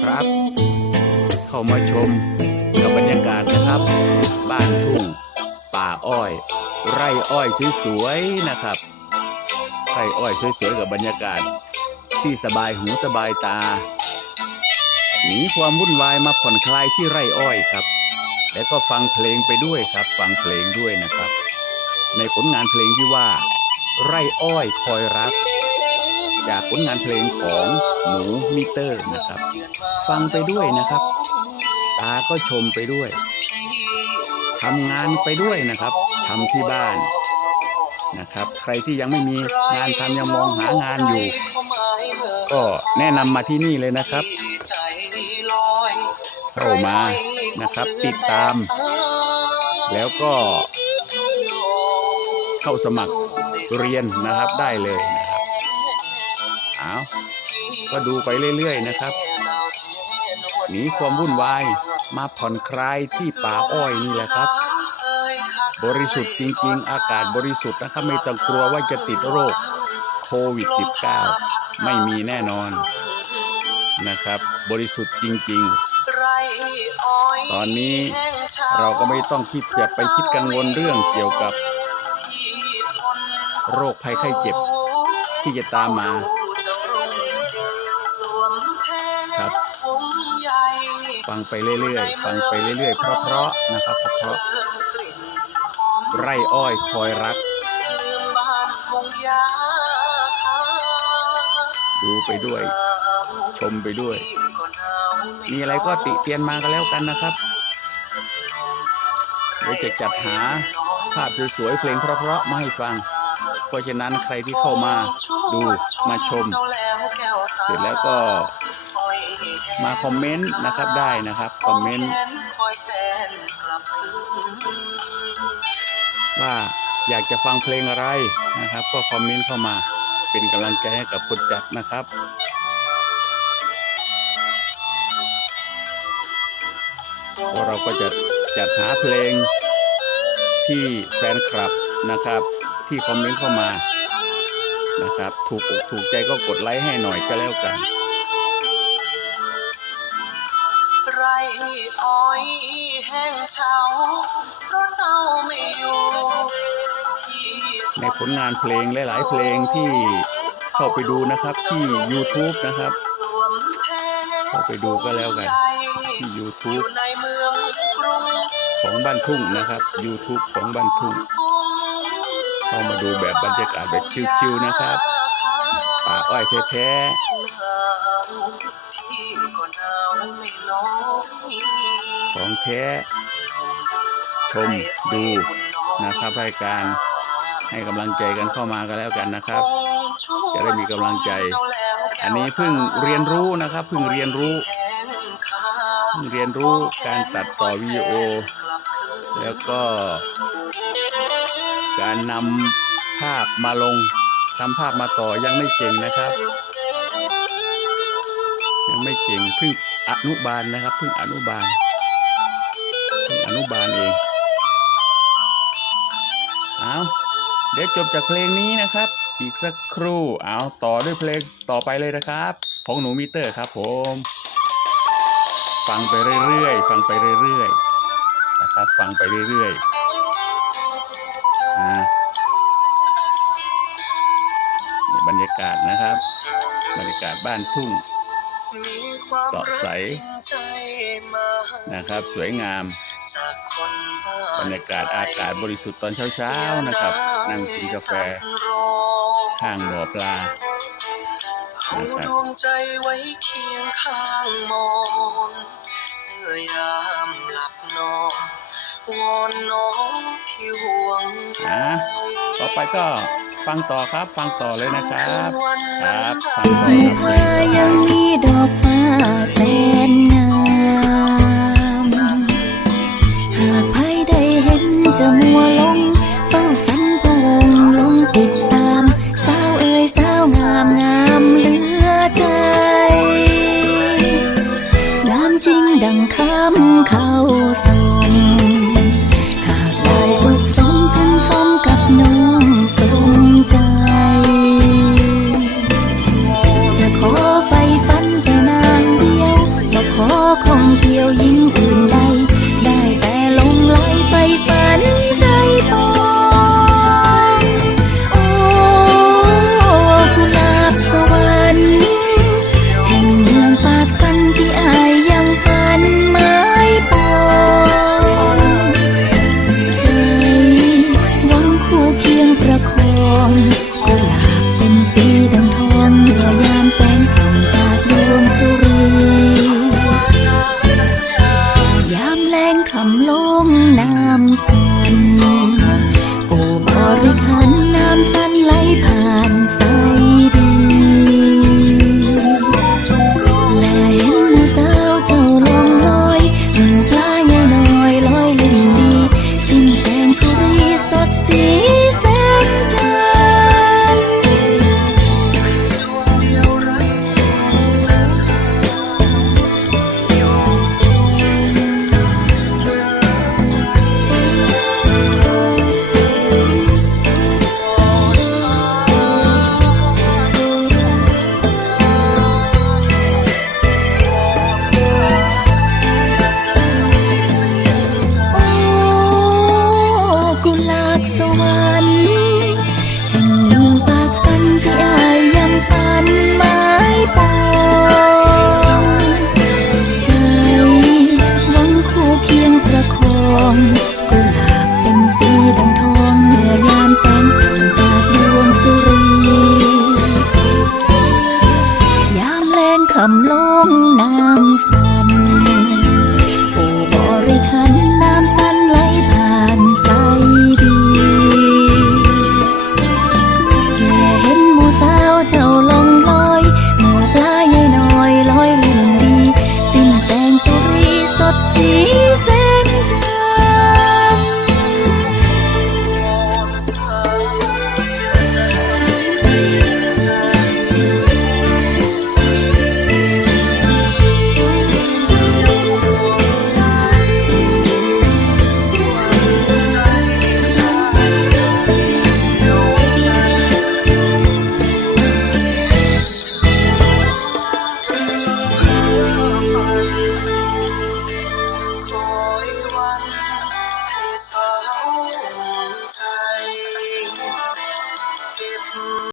ครับ เข้ามาชมกับบรรยากาศนะครับ บ้านทุ่งป่าอ้อย ไร่อ้อยสวยๆนะครับ ไร่อ้อยสวยๆกับบรรยากาศ ที่สบายหูสบายตาหนีความวุ่นวายมาผ่อนคลายที่ไร่อ้อยครับ และก็ฟังเพลงไปด้วยครับ ฟังเพลงด้วยนะครับ ในผลงานเพลงที่ว่า ไร่อ้อยคอยรัก จากผลงานเพลงของหนูมิเตอร์นะครับ ฟังไปด้วยนะครับ ตาก็ชมไปด้วยทำงานไปด้วยนะครับทำที่บ้านนะครับ ใครที่ยังไม่มีงานทำยังมองหางานอยู่ ก็แนะนำมาที่นี่เลยนะครับ เข้ามานะครับ ติดตาม แล้วก็เข้าสมัครเรียนนะครับได้เลยนะ เอาก็ดูไปเรื่อย ๆ นะครับ หนีความวุ่นวายมาผ่อนคลายที่ป่าอ้อยนี่แหละครับ บริสุทธิ์จริง ๆ อากาศบริสุทธิ์นะครับ ไม่ต้องกลัวว่าจะติดโรคโควิด -19 ไม่มีแน่นอนนะครับ บริสุทธิ์จริง ๆ ตอนนี้เราก็ไม่ต้องคิดจะไปคิดกังวลเรื่องเกี่ยวกับ โรคภัยไข้เจ็บที่จะตามมา ครับ ฟังไปเรื่อยๆ ฟังไปเรื่อยๆ เพราะๆนะครับเพราะไร่อ้อยคอยรัก ดูไปด้วย ชมไปด้วย มีอะไรก็ติเตียนมากันแล้วกันนะครับเดี๋ยวจะจัดหาภาพสวยๆเพลงเพราะๆมาให้ฟัง เพราะฉะนั้นใครที่เข้ามาดูมาชม เสร็จแล้วก็ มาคอมเมนต์นะครับได้นะครับคอมเมนต์ว่าอยากจะฟังเพลงอะไรนะครับ ก็คอมเมนต์เข้ามาเป็นกำลังใจให้กับคนจัดนะครับพวกเราก็จะจัดหาเพลงที่แฟนคลับนะครับ ที่คอมเมนต์เข้ามานะครับ ถูกอกถูกใจก็กดไลค์ให้หน่อยก็แล้วกัน เฉาเพราะเจ้าไม่อยู่ในผลงานเพลงหลาย ๆ เพลงที่เข้าไปดูนะครับที่ YouTube นะครับ เข้าไปดูก็แล้วกันที่ YouTube ยู่ในเมืองกรุงของบ้านทุ่งนะครับ YouTube ของบ้านทุ่งเข้ามาดูแบบบรรยากาศแบบชิลๆนะครับป่าอ้อยแท้ๆของแท้ ชมดูนะครับรายการให้กำลังใจกันเข้ามากันแล้วกันนะครับ จะได้มีกำลังใจ อันนี้เพิ่งเรียนรู้นะครับเพิ่งเรียนรู้เรียนรู้การตัดต่อวิดีโอ แล้วก็การนำภาพมาลงทำภาพมาต่อยังไม่เก่งนะครับ ยังไม่เก่งเพิ่งอนุบาลนะครับเพิ่งอนุบาลเพิ่งอนุบาลเอง เดี๋ยวจบจากเพลงนี้นะครับ อีกสักครู่เอาต่อด้วยเพลงต่อไปเลยนะครับ ของหนูมิเตอร์ครับผม ฟังไปเรื่อยๆ ฟังไปเรื่อยๆนะครับ ฟังไปเรื่อยๆอ่านี่บรรยากาศนะครับ บรรยากาศบ้านทุ่งมีความเสาะใสรักจริงใจมานะครับ สวยงามจากคน บ้นบรรยากาศอากาศบริสุทธิ์ตอนเช้าๆนะครับ นั่งกินกาแฟข้างบ่อปลาเอาดวงใจไว้เคียงข้างมอนเมื่อยามหลับนอนวอนน้องพี่ห่วงใยอะต่อไปก็ฟังต่อครับฟังต่อเลยนะครับครับฟังต่อไม่ครับว่ายังมีดอกฟ้าแสนงาม ข้าลายสุสมสันสมกับน้องสมใจ จะขอไฟฟันต่นางเดียวมาขอคงเกี่ยวยิง khom lon nàng xa